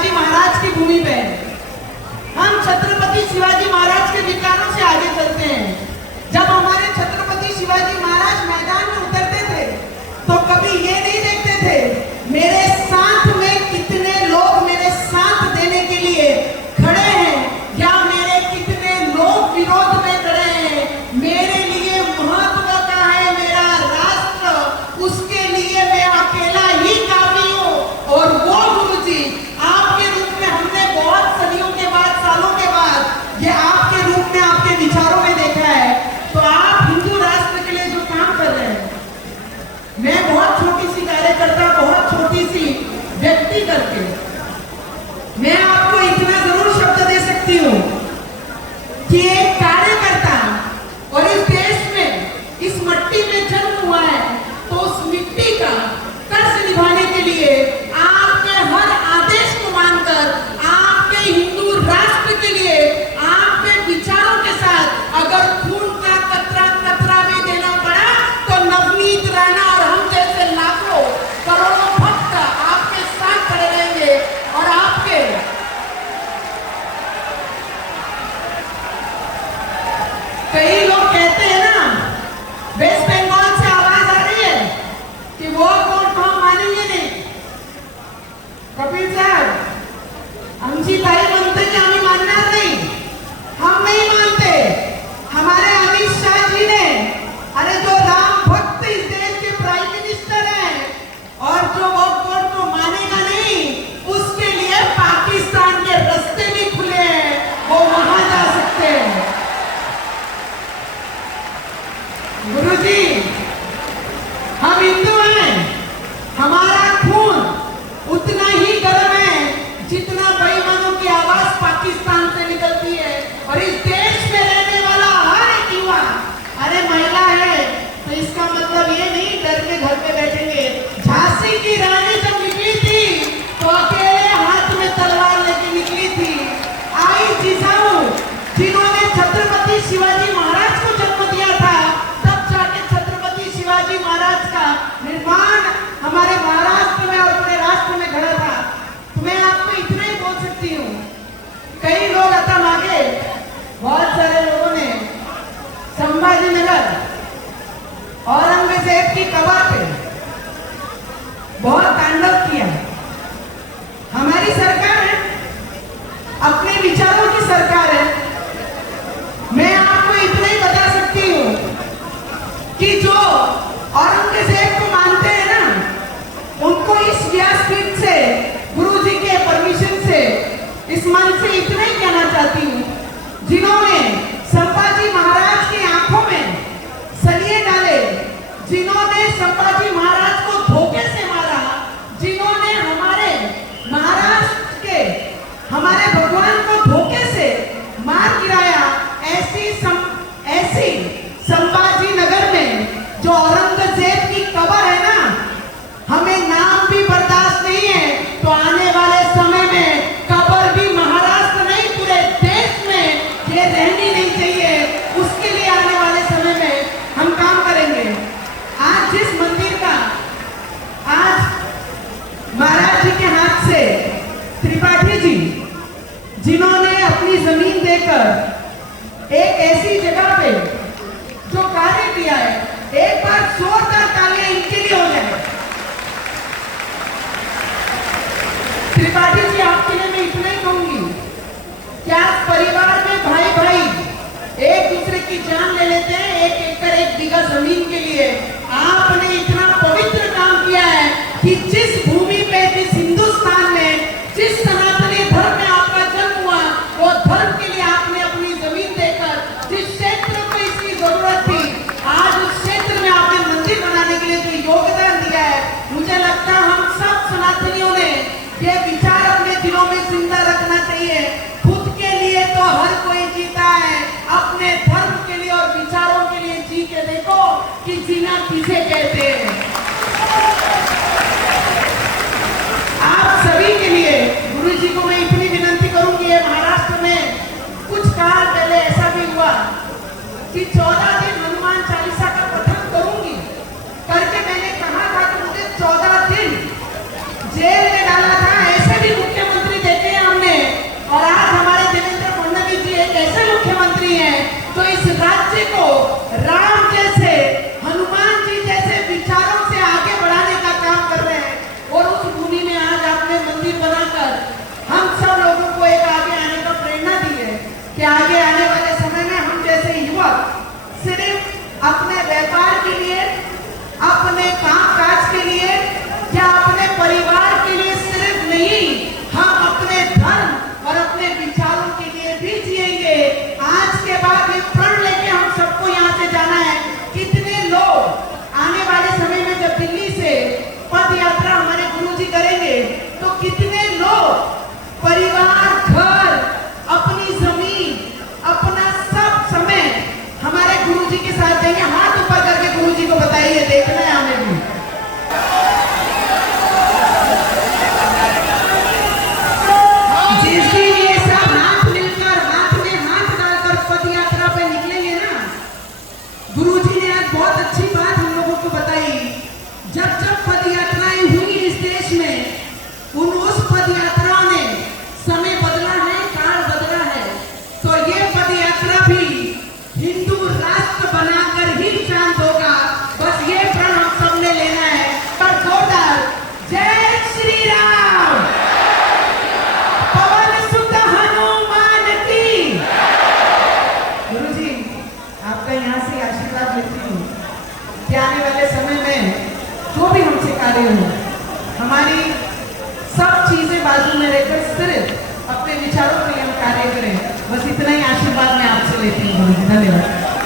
शिवाजी महाराज की भूमि पे है। हम छत्रपति शिवाजी महाराज के विचारों से आगे चलते हैं। जब हमारे छत्रपति शिवाजी महाराज मैदान में उतरते थे तो कभी ये नहीं देखते थे मेरे साथ में कितने लोग मेरे साथ देने के लिए खड़े हैं या मेरे कितने लोग विरोध में खड़े हैं। मेरे लिए महत्व का है मेरा राष्ट्र, उसके लिए मैं अकेला ही काफी हूँ। और वो गुरुजी आपके रूप में हमने बहुत सदियों के बाद, सालों के बाद ये आपके रूप में, आपके विचारों में देखा है। तो आप हिंदू राष्ट्र के लिए जो काम कर रहे हैं, मैं बहुत छोटी सी कार्यकर्ता, बहुत छोटी सी व्यक्ति करके मैं आपको इतना जरूर शब्द दे सकती हूँ कि एक कार्यकर्ता और इस देश में, इस मिट्टी में जन्म हुआ है तो उस मिट्टी का कर्ज निभाने के लिए आपके हर आदेश को मानकर, आपके हिंदू राष्ट्र के लिए, आपके विचारों के साथ अगर खून का कतरा कतरा भी देना पड़ा तो नवनीत राणा और हम जैसे लाखों करोड़ों भक्त आपके साथ खड़े रहेंगे। और आपके कई लोग कहते हैं ना, वेस्ट बंगाल से आवाज आ रही है कि वो वोट तो हम मानेंगे नहीं। कपिल साहब, आमची ताई म्हणते की आम्ही मानणार नहीं, हम नहीं मानते। हमारे अमित शाह जी ने, अरे जो राम भक्त इस देश के प्राइम मिनिस्टर हैं, और जो वोट को मानेगा नहीं उसके लिए पाकिस्तान के रास्ते भी खुले हैं, वो वहां जा सकते हैं। गुरुजी, हम हिंदू हैं, हमारा खून उतना ही गर्म है जितना बेईमानों की आवाज पाकिस्तान से निकलती है। और इस देश में रहने वाला हर एक युवा, अरे महिला है तो इसका मतलब ये नहीं डर के घर पे बैठेंगे। झांसी की रानी जब निकली थी तो अकेले हाथ में तलवार लेके निकली थी। आई जिजाऊ जिन्होंने छत्रपति शिवाजी महाराज को जन्म दिया था, तब जाके छत्रपति शिवाजी महाराज का निर्माण हमारे महाराष्ट्र में और पूरे राष्ट्र में घड़ा था। तो मैं आपको इतना ही बोल सकती हूँ, कई लोग आता मांगे, बहुत सारे लोगों ने संभाजीनगर औरंगजेब की कबर पे बहुत तांडव किया। हमारी सरकार है, अपने विचारों की सरकार है। मैं आपको इतना ही बता सकती हूँ कि जो औरंगजेब को मानते हैं ना, उनको इस व्यासपीठ से, गुरुजी के परमिशन से, इस मन से इतना ही कहना चाहती हूँ, जिन्होंने संभाजी महाराज की आंखों में सलिए डाले, जिन्होंने संभाजी महाराज को धोखे से मारा, जिन्होंने हमारे महाराष्ट्र के, हमारे भगवान को धोखे से मार गिराया, ऐसी संभाजी नगर में जो औरंगजेब की कबर है ना, हमें नाम भी बर्दाश्त नहीं है। तो आने वाले समय में कबर भी महाराष्ट्र नहीं, पूरे देश में ये रहनी नहीं चाहिए। उसके लिए आने वाले समय में हम काम करेंगे। आज जिस मंदिर का आज महाराज जी के हाथ से त्रिपाठी जी, जिन्होंने अपनी जमीन देकर एक ऐसी जगह पे जो कार्य किया है, एक बार जोरदार तालियां इनके लिए हो जाए। त्रिपाठी जी, आपके लिए मैं इतना ही कहूंगी, क्या परिवार में भाई भाई एक दूसरे की जान ले लेते हैं 1 एकड़ 1 बीघा जमीन के लिए। आपने इतना पवित्र काम किया है कि जिस भूमि पे, जिस हिंदुस्तान में, जिस सनातनी धर्म में आपका जन्म हुआ, वो धर्म के लिए आपने अपनी जमीन देकर, जिस क्षेत्र को इसकी जरूरत थी, आज उस क्षेत्र में आपने मंदिर बनाने के लिए जो योगदान दिया है, मुझे लगता है हम सब सनातनियों ने ये विचार अपने दिलों में जिंदा रखना चाहिए। खुद के लिए तो हर कोई जीता है, अपने धर्म के लिए और विचारों के लिए जी के देखो कि जीना धन्यवाद।